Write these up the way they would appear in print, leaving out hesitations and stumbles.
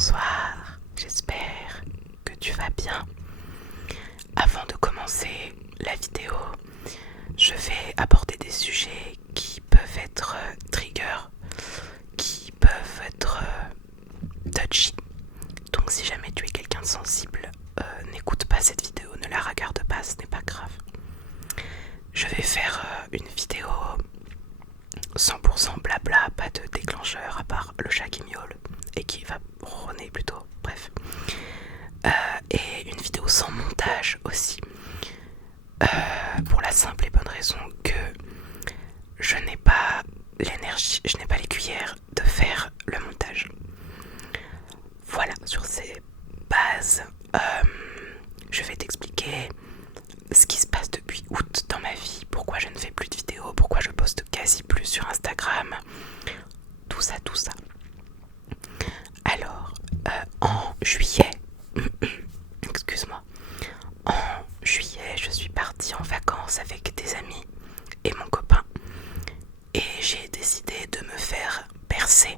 Bonsoir, j'espère que tu vas bien. Avant de commencer la vidéo, je vais aborder des sujets qui peuvent être trigger, qui peuvent être touchy. Donc si jamais tu es quelqu'un de sensible, n'écoute pas cette vidéo, ne la regarde pas, ce n'est pas grave. Je vais faire une vidéo 100% blabla, pas de déclencheur à part le chat qui miaule et qui va ronner plutôt, bref. Et une vidéo sans montage aussi, pour la simple et bonne raison que je n'ai pas l'énergie, je n'ai pas les cuillères de faire le montage. Voilà, sur ces bases, je vais t'expliquer ce qui se passe depuis août dans ma vie, pourquoi je ne fais plus de vidéos, pourquoi je poste quasi plus sur Instagram, tout ça. Alors, en juillet, excuse-moi, en juillet, je suis partie en vacances avec des amis et mon copain et j'ai décidé de me faire percer.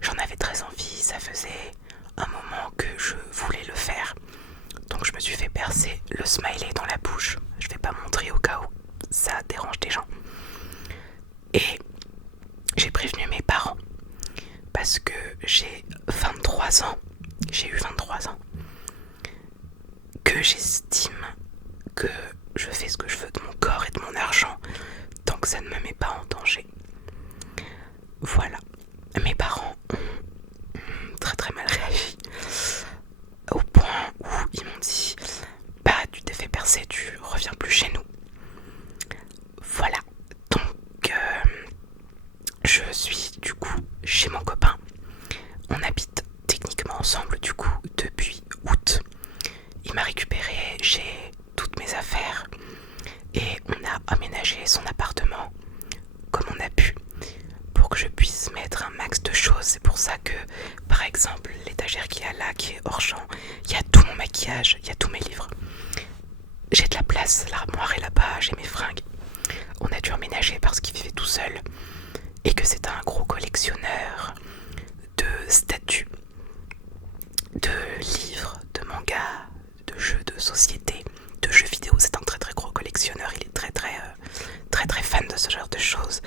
J'en avais très envie, ça faisait un moment que je voulais le faire. Donc je me suis fait percer le smiley dans la bouche. Je vais pas montrer au cas où ça dérange des gens. Et j'ai prévenu mes parents parce que j'ai 23 ans. J'ai eu 23 ans. Que j'estime que je fais ce que je veux de mon corps et de mon argent tant que ça ne me met pas en danger. Voilà. Mes parents ont très mal réagi. Au point où ils m'ont dit bah tu t'es fait percer, tu reviens plus chez nous. Voilà, donc je suis du coup chez mon copain. On habite techniquement ensemble du coup depuis août. Il m'a récupéré, j'ai toutes mes affaires et on a aménagé son appartement comme on a pu pour que je puisse mettre un max de choses. C'est pour ça que, par exemple, l'étagère qu'il y a là, qui est hors champ, il y a tout mon maquillage, il y a tous mes livres. J'ai de la place, l'armoire est là-bas, j'ai mes fringues. On a dû emménager parce qu'il vivait tout seul et que c'est un gros collectionneur de statues, de livres, de mangas, de jeux de société, de jeux vidéo. C'est un très gros collectionneur, il est très fan de ce genre de choses.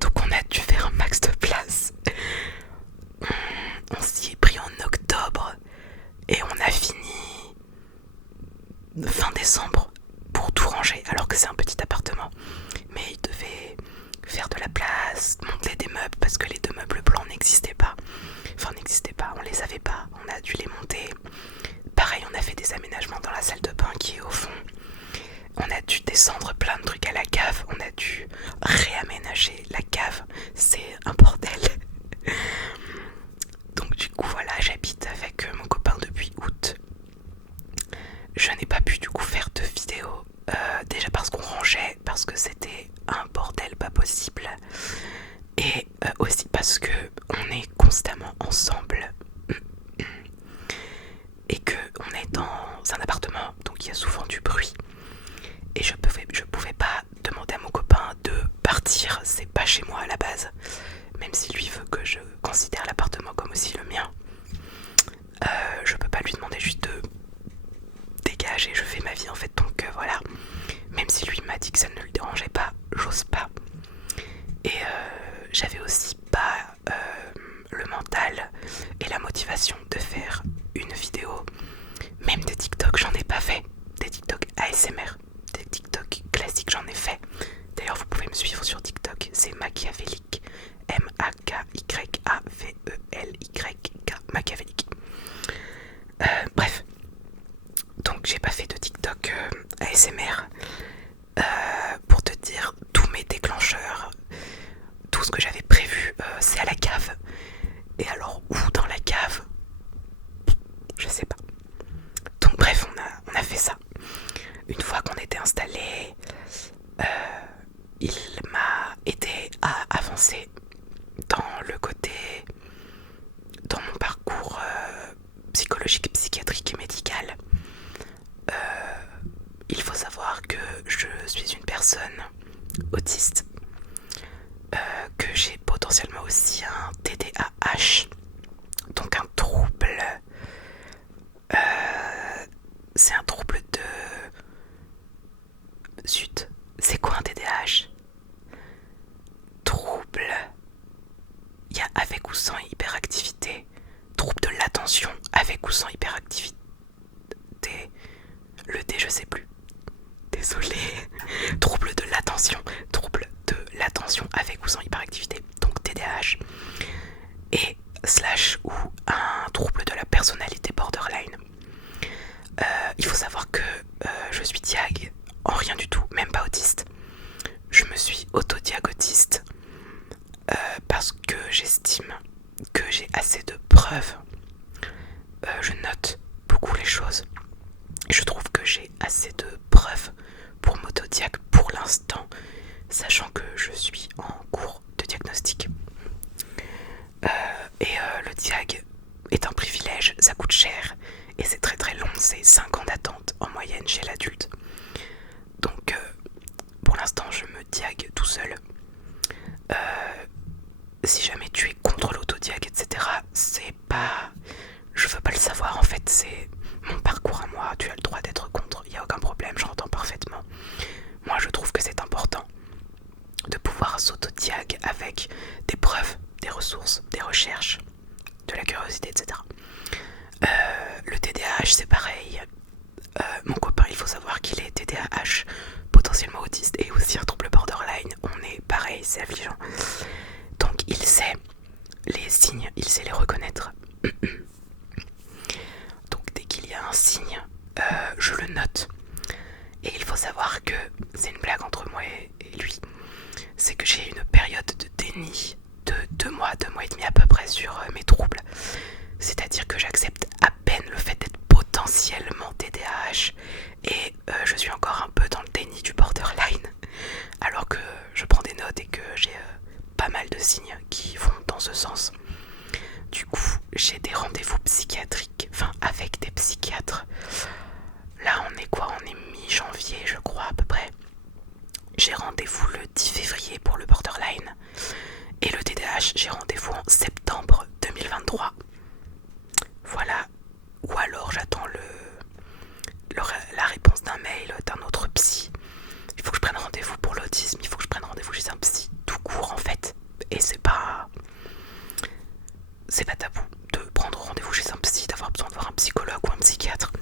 Donc on a dû faire un max de place. On s'y est pris en octobre et on a fini fin décembre pour tout ranger, alors que c'est un petit appartement. Mais il devait faire de la place, monter des meubles parce que les deux meubles blancs n'existaient pas. Enfin, n'existaient pas, on les avait pas, on a dû les monter. Pareil, on a fait des aménagements dans la salle de bain qui est au fond. On a dû descendre plein de trucs à la cave, on a dû réaménager la cave, c'est un bordel. Donc du coup voilà, j'habite avec mon copain depuis août. Je n'ai pas pu du coup faire de vidéo, déjà parce qu'on rangeait, parce que c'était un bordel pas possible. Et aussi parce que on est constamment ensemble et que on est dans un appartement, donc il y a souvent du bruit. Et je pouvais pas demander à mon copain de partir, c'est pas chez moi à la base. Même si lui veut que je considère l'appartement comme aussi le mien, je peux pas lui demander juste de dégager, je fais ma vie en fait. Donc voilà, même si lui m'a dit que ça ne lui dérangeait pas, j'ose pas. Et j'avais aussi pas le mental et la motivation de faire une vidéo. Même des TikTok, j'en ai pas fait. Des TikTok ASMR, des TikTok classiques, j'en ai fait. D'ailleurs, vous pouvez me suivre sur TikTok, c'est Machiavélique. Makyavelyk, Machiavélique. Bref, donc j'ai pas fait de TikTok ASMR. Pour te dire, tous mes déclencheurs, tout ce que j'avais prévu, c'est à la cave. Et alors, où dans la cave? Je sais pas. Donc bref, on a fait ça. Une fois qu'on était installé, il m'a aidé à avancer ou sans hyperactivité, trouble de l'attention avec ou sans hyperactivité, le D je sais plus, désolé, trouble de l'attention avec ou sans hyperactivité, donc TDAH, et slash ou un trouble de la personnalité borderline. Il faut savoir que je suis diag en rien du tout, même pas autiste. Je me suis autodiagotiste parce que j'estime que j'ai assez de preuves. Je note beaucoup les choses. Et je trouve que j'ai assez de preuves pour m'autodiag pour l'instant, sachant que je suis en cours de diagnostic. Le diag est un privilège, ça coûte cher et c'est très très long, c'est 5 ans d'attente en moyenne chez l'adulte. Donc pour l'instant je me diag tout seul. Si jamais tu es contre l'autodiag, etc., c'est pas... Je veux pas le savoir en fait, c'est mon parcours à moi, tu as le droit d'être contre, il n'y a aucun problème, j'entends parfaitement. Moi je trouve que c'est important de pouvoir s'autodiag avec des preuves, des ressources, des recherches, de la curiosité, etc. Le TDAH c'est pareil. Mon copain, il faut savoir qu'il est TDAH, potentiellement autiste et aussi un trouble borderline. On est pareil, c'est affligeant. Donc il sait les signes, il sait les reconnaître. Donc dès qu'il y a un signe, je le note. Et il faut savoir que c'est une blague entre moi et lui. C'est que j'ai une période de déni de 2 mois et demi à peu près sur mes troubles. C'est-à-dire que j'accepte à peine le fait d'être potentiellement TDAH et je suis encore un peu dans le déni du borderline alors que je prends des notes et que j'ai pas mal de signes qui vont dans ce sens. Du coup, j'ai des rendez-vous psychiatriques, enfin avec des psychiatres. Là, on est quoi? On est mi-janvier, je crois, à peu près. J'ai rendez-vous le 10 février pour le borderline. Et le TDAH, j'ai rendez-vous en septembre 2023. Voilà. Ou alors, j'attends la réponse d'un mail d'un autre psy. Il faut que je prenne rendez-vous pour l'autisme. Il faut que je prenne rendez-vous chez un psy tout court, en fait. Et c'est pas tabou de prendre rendez-vous chez un psy, d'avoir besoin de voir un psychologue ou un psychiatre.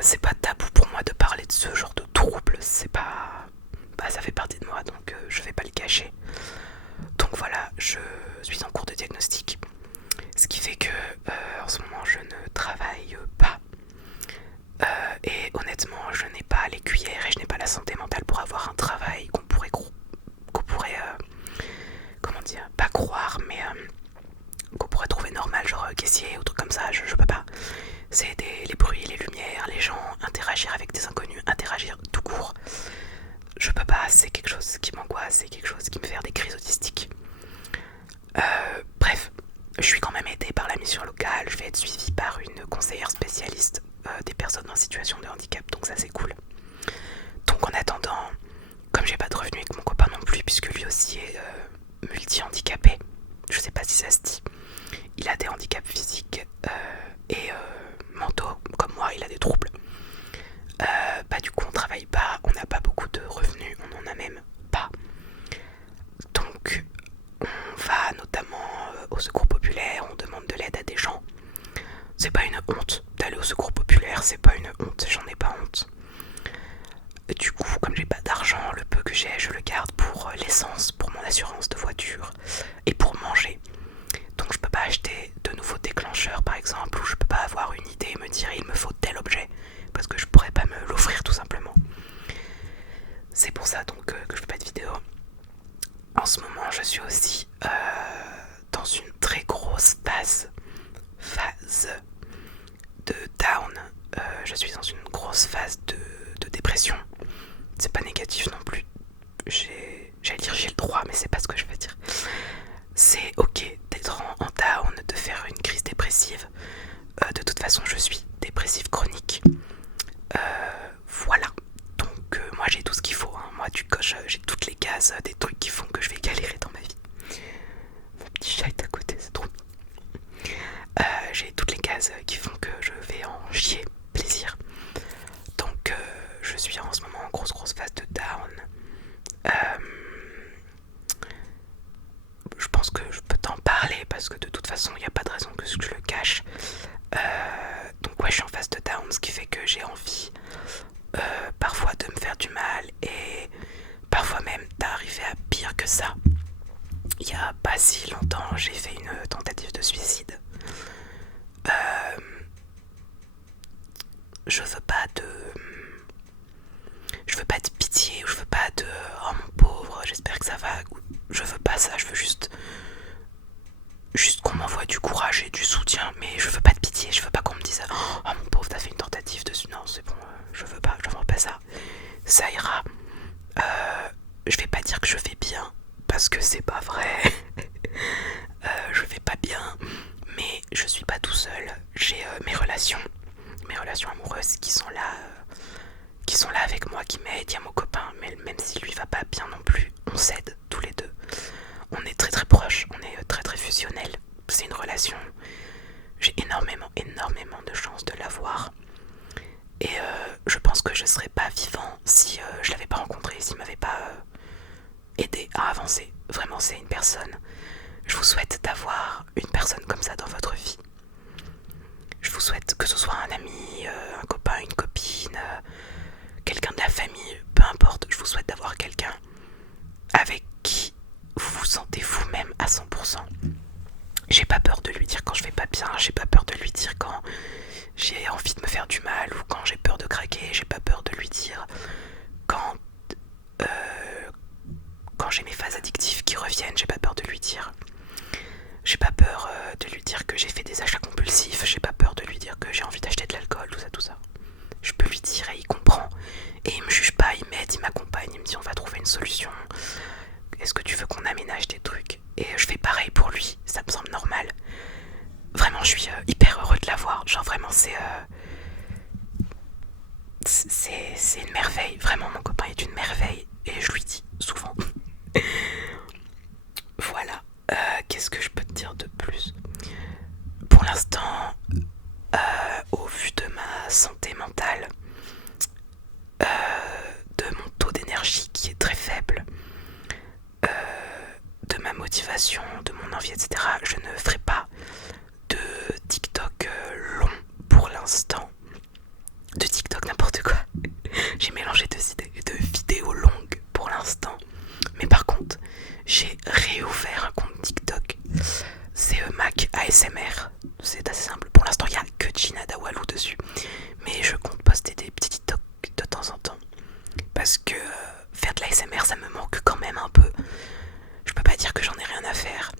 C'est pas tabou pour moi de parler de ce genre de troubles. C'est pas... ça fait partie de moi, donc je vais pas le cacher. Donc voilà, je suis en cours de diagnostic. Ce qui fait que en ce moment je ne travaille pas. Et honnêtement, je n'ai pas les cuillères et je n'ai pas la santé mentale pour avoir un travail qu'on pourrait comment dire, pas croire, mais qu'on pourrait trouver normal, genre caissier ou truc comme ça. Je peux pas. C'est les bruits, les lumières, les gens, interagir avec des inconnus, interagir tout court. Je peux pas, c'est quelque chose qui m'angoisse, c'est quelque chose qui me fait faire des crises autistiques. Bref, je suis quand même aidée par la mission locale, je vais être suivie par une conseillère spécialiste des personnes en situation de handicap, donc ça c'est cool. Donc en attendant, comme j'ai pas de revenus avec mon copain non plus, puisque lui aussi est multi-handicapé, je sais pas si ça se dit, il a des handicaps physiques et mentaux, comme moi, il a des troubles. Du coup on travaille pas, on n'a pas beaucoup de revenus, on en a même pas. Donc on va notamment au secours populaire, on demande de l'aide à des gens. C'est pas une honte d'aller au secours populaire, c'est pas une honte, j'en ai pas honte. Et du coup, comme j'ai pas d'argent, le peu que j'ai, je le garde pour l'essence, pour mon assurance de voiture et pour manger. Donc je peux pas acheter de nouveaux déclencheurs par exemple, ou je peux pas avoir une idée et me dire il me faut tel objet, parce que je pourrais pas me l'offrir tout simplement. C'est pour ça donc que je fais pas de vidéo. En ce moment je suis aussi dans une très grosse phase de down. Je suis dans une grosse phase de dépression. C'est pas négatif non plus. J'allais dire j'ai le droit, mais c'est pas ce que je veux dire. C'est ok d'être en down, de faire une crise dépressive. De toute façon, je suis dépressive chronique. Voilà. Donc moi j'ai tout ce qu'il faut. Hein. Moi tu coches, j'ai toutes les cases, des trucs qui font que je vais galérer dans ma vie. Mon petit chat est à côté, c'est trop mignon. J'ai toutes les cases qui font que je vais en chier plaisir. Donc je suis en ce moment en grosse phase de down. Je pense que je peux t'en façon, il n'y a pas de raison que je le cache. Donc ouais, je suis en phase de down, ce qui fait que j'ai envie parfois de me faire du mal et parfois même d'arriver à pire que ça. Il n'y a pas si longtemps, j'ai fait une tentative de suicide. Je veux pas de pitié, je veux pas de oh mon pauvre, j'espère que ça va. Je veux pas ça, je veux juste qu'on m'envoie du courage et du soutien, mais je veux pas de pitié, je veux pas qu'on me dise oh mon pauvre, t'as fait une tentative de non, c'est bon, je veux pas ça. Ça ira. Je vais pas dire que je vais bien parce que c'est pas vrai. Je vais pas bien, mais je suis pas tout seul. J'ai mes relations amoureuses qui sont là avec moi, qui m'aident. Il y a mon copain, mais même si lui va pas bien non plus, on s'aide tous les deux. On est très très proches, on est très très fusionnels. C'est une relation. J'ai énormément de chance de l'avoir. Et je pense que je serais pas vivant si je l'avais pas rencontré, s'il m'avait pas aidé à avancer. Vraiment, c'est une personne. Je vous souhaite d'avoir une personne comme ça dans votre vie. Je vous souhaite que ce soit un ami, un copain, une copine, quelqu'un de la famille, peu importe. Je vous souhaite d'avoir quelqu'un avec qui vous vous sentez vous-même à 100%. J'ai pas peur de lui dire quand je vais pas bien, j'ai pas peur de lui dire quand j'ai envie de me faire du mal ou quand j'ai peur de craquer, j'ai pas peur de lui dire quand j'ai mes phases addictives qui reviennent, j'ai pas peur de lui dire. J'ai pas peur de lui dire que j'ai fait des achats compulsifs, j'ai pas peur de lui dire que j'ai envie d'acheter de l'alcool, tout ça. Je peux lui dire et il comprend. Et il me juge pas, il m'aide, il m'accompagne, il me dit on va trouver une solution. Est-ce que tu veux qu'on aménage des trucs? Et je fais pareil pour lui, ça me semble normal. Vraiment, je suis hyper heureux de l'avoir. Genre vraiment, c'est une merveille. Vraiment, mon copain est une merveille. Et je lui dis souvent. Voilà. Qu'est-ce que je peux te dire de plus? Pour l'instant, au vu de ma santé mentale, de mon taux d'énergie qui est très faible, de ma motivation, de mon envie, etc., je ne ferai pas de TikTok long pour l'instant. De TikTok, n'importe quoi. J'ai mélangé de vidéos longues pour l'instant. Mais par contre, j'ai réouvert un compte TikTok. C'est Mac ASMR. C'est assez simple. Pour l'instant, il n'y a que Gina Dawalou dessus. Mais je compte poster des petits TikTok de temps en temps. Parce que faire de l'ASMR, ça me manque quand même un peu. Je peux pas dire que j'en ai rien à faire.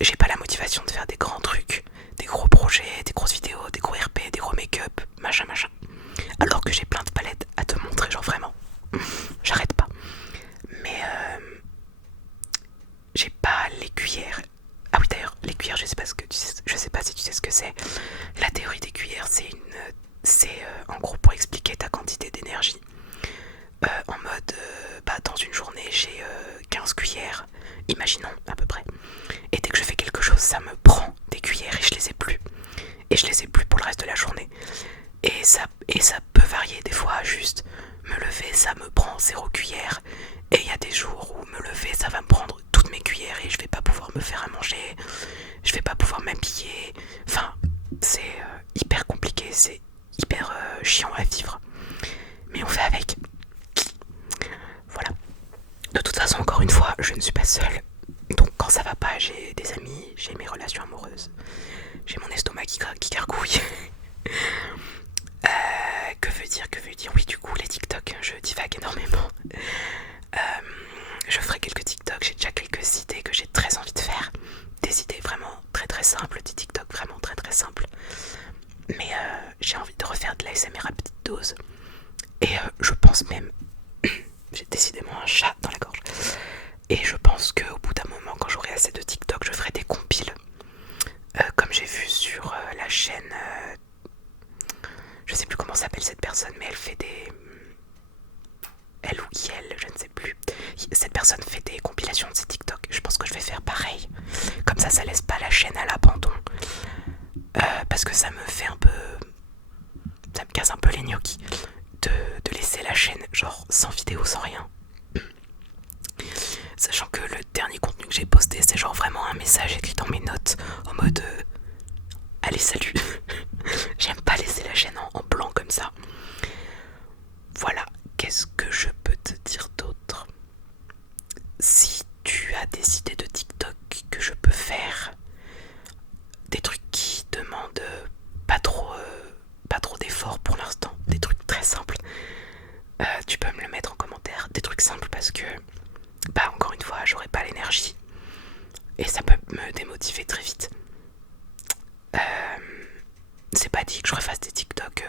J'ai pas la motivation de faire des grands trucs, des gros projets, des grosses vidéos, des gros RP, des gros make-up, machin. Alors que j'ai plein de palettes à te montrer, genre vraiment. J'arrête pas. Mais j'ai pas les cuillères. Ah oui, d'ailleurs, les cuillères, je sais pas si tu sais ce que c'est. La théorie des cuillères, c'est en gros pour expliquer ta quantité d'énergie. En mode, dans une journée, j'ai 15 cuillères, imaginons à peu près. Et dès que je fais quelque chose, ça me prend des cuillères et je les ai plus. Et je les ai plus pour le reste de la journée. Et ça peut varier des fois, juste me lever, ça me prend 0 cuillère. Et il y a des jours où me lever, ça va me prendre toutes mes cuillères et je vais pas pouvoir me faire à manger. Je vais pas pouvoir m'habiller. Enfin, c'est hyper compliqué, c'est hyper chiant à vivre. Mais on fait avec. Voilà. De toute façon, encore une fois, je ne suis pas seule. Donc quand ça va pas, j'ai des amis, j'ai mes relations amoureuses, j'ai mon estomac qui gargouille. Que veut dire? Oui, du coup, les TikTok, je divague énormément. Je ferai quelques TikTok, j'ai déjà quelques idées que j'ai très envie de faire. Des idées vraiment très très simples, des TikTok vraiment très très simples. Mais j'ai envie de refaire de l'ASMR à petite dose. Et je pense même... j'ai décidément un chat dans la gorge. Et je pense qu'au bout d'un moment, quand j'aurai assez de TikTok, je ferai des compiles. Comme j'ai vu sur la chaîne... je sais plus comment s'appelle cette personne, mais elle fait des... Elle ou elle, je ne sais plus. Cette personne fait des compilations de ses TikTok. Je pense que je vais faire pareil. Comme ça laisse pas la chaîne à l'abandon. Parce que ça me fait un peu... ça me casse un peu les gnocchis. De laisser la chaîne, genre, sans vidéo, sans rien. Sachant que le dernier contenu que j'ai posté, c'est genre vraiment un message écrit dans mes notes en mode allez, salut. J'aime pas laisser la chaîne en blanc comme ça. Voilà, qu'est-ce que je peux te dire d'autre? Si tu as des idées de TikTok que je peux faire, des trucs qui demandent pas trop d'efforts pour l'instant, des trucs très simples, tu peux me le mettre en commentaire. Des trucs simples parce que, bah encore une fois, j'aurai pas l'énergie et ça peut me démotiver très vite. C'est pas dit que je refasse des TikTok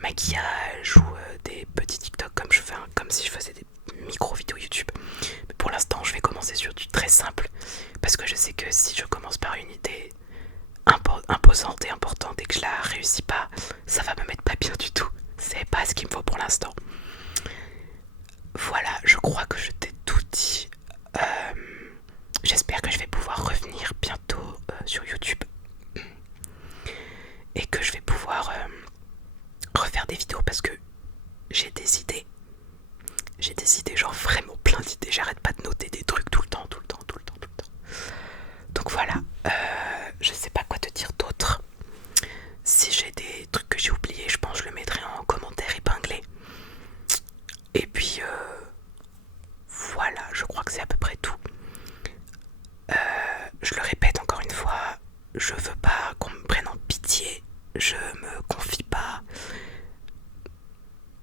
maquillage ou des petits TikTok comme si je faisais des micro-vidéos YouTube. Mais pour l'instant, je vais commencer sur du très simple parce que je sais que si je commence par une idée imposante et importante et que je la réussis pas, ça va me mettre pas bien du tout. C'est pas ce qu'il me faut pour l'instant. Voilà, je crois que je t'ai tout dit. J'espère que je vais pouvoir revenir bientôt sur YouTube et que je vais pouvoir refaire des vidéos parce que j'ai des idées. J'ai des idées, genre vraiment plein d'idées. J'arrête pas de noter des trucs tout le temps. Donc voilà, je sais pas quoi te dire d'autre. Si j'ai des trucs que j'ai oubliés, je pense que je le mettrai en commentaire épinglé. Et puis voilà, je crois que c'est à peu près tout. Je le répète encore une fois, je veux pas qu'on me prenne en pitié. Je me confie pas.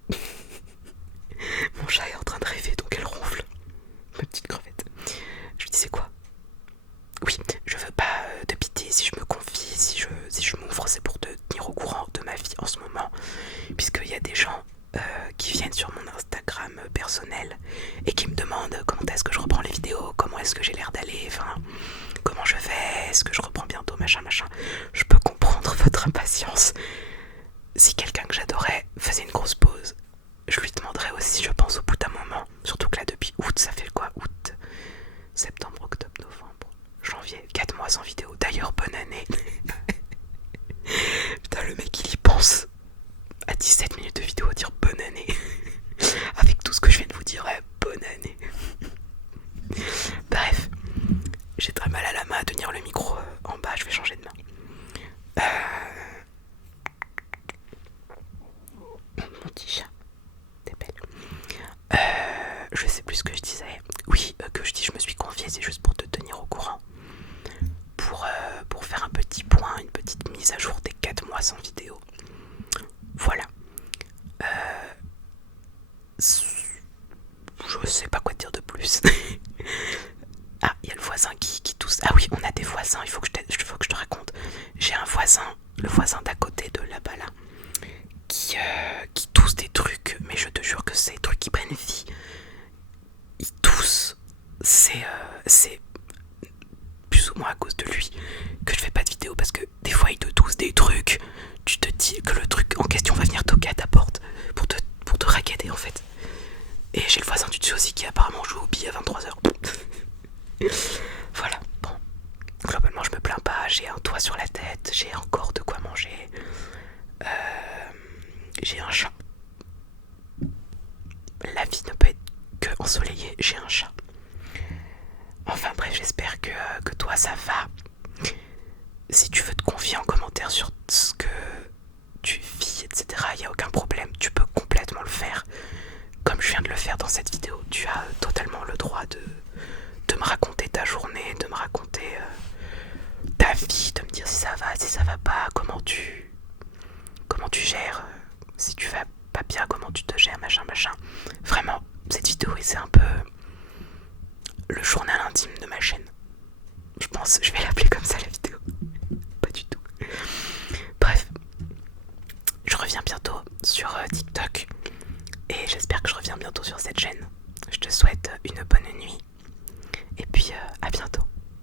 Mon chat est en train de rêver, donc elle ronfle. Ma petite crevette. Je disais quoi? Oui, je veux pas de pitié si je me confie, si je m'ouvre, c'est pour te tenir au courant de ma vie en ce moment. Puisqu'il y a des gens qui viennent sur mon Instagram personnel et qui me demandent comment est-ce que je reprends les vidéos, comment est-ce que j'ai l'air d'aller, enfin, comment je vais, est-ce que je reprends bientôt, machin. Je peux comprendre votre impatience. Si quelqu'un que j'adorais faisait une grosse pause, je lui demanderais aussi, je pense, au bout d'un moment. Surtout que là, depuis août, ça fait quoi? Août, septembre, octobre, novembre, janvier, 4 mois sans vidéo. D'ailleurs, bonne année. Putain, le mec, il y pense. À 17 minutes de vidéo à dire bonne année. Avec tout ce que je viens de vous dire, ouais, bonne année. Bref, j'ai très mal à la main à tenir le micro en bas, je vais changer de main. Mon petit chat, t'es belle. Je sais plus ce que je disais. Oui, que je dis, je me suis confiée, c'est juste pour te tenir au courant. Pour faire un petit point, une petite mise à jour des 4 mois sans vidéo. Voilà. Je sais pas quoi dire de plus. Ah, il y a le voisin qui tousse. Ah oui, on a des voisins, il faut que je te raconte. J'ai un voisin, le voisin d'à côté de là-bas là, qui tousse des trucs, mais je te jure que c'est des trucs qui prennent vie. Il tousse. C'est plus ou moins à cause de lui que je fais pas de vidéo parce que des fois il te tousse des trucs. Tu te dis que le truc en question va venir toquer à ta porte pour te racketter en fait. Et j'ai le voisin du dessus aussi qui apparemment joue au billes à 23h. Voilà, bon. Globalement je me plains pas, j'ai un toit sur la tête, j'ai encore de quoi manger. J'ai un chat. La vie ne peut être que ensoleillée, j'ai un chat. Enfin bref, j'espère que toi ça va. Si tu veux te confier en commentaire sur ce que tu vis, etc., il n'y a aucun problème, tu peux complètement le faire. Comme je viens de le faire dans cette vidéo, tu as totalement le droit de me raconter ta journée, de me raconter ta vie, de me dire si ça va, si ça va pas, comment tu gères, si tu vas pas bien, comment tu te gères, machin. Vraiment, cette vidéo, c'est un peu le journal intime de ma chaîne. Je pense, je vais l'appeler comme ça la vidéo. Pas du tout. Bref, je reviens bientôt sur TikTok et j'espère que je reviens bientôt sur cette chaîne. Je te souhaite une bonne nuit et puis à bientôt.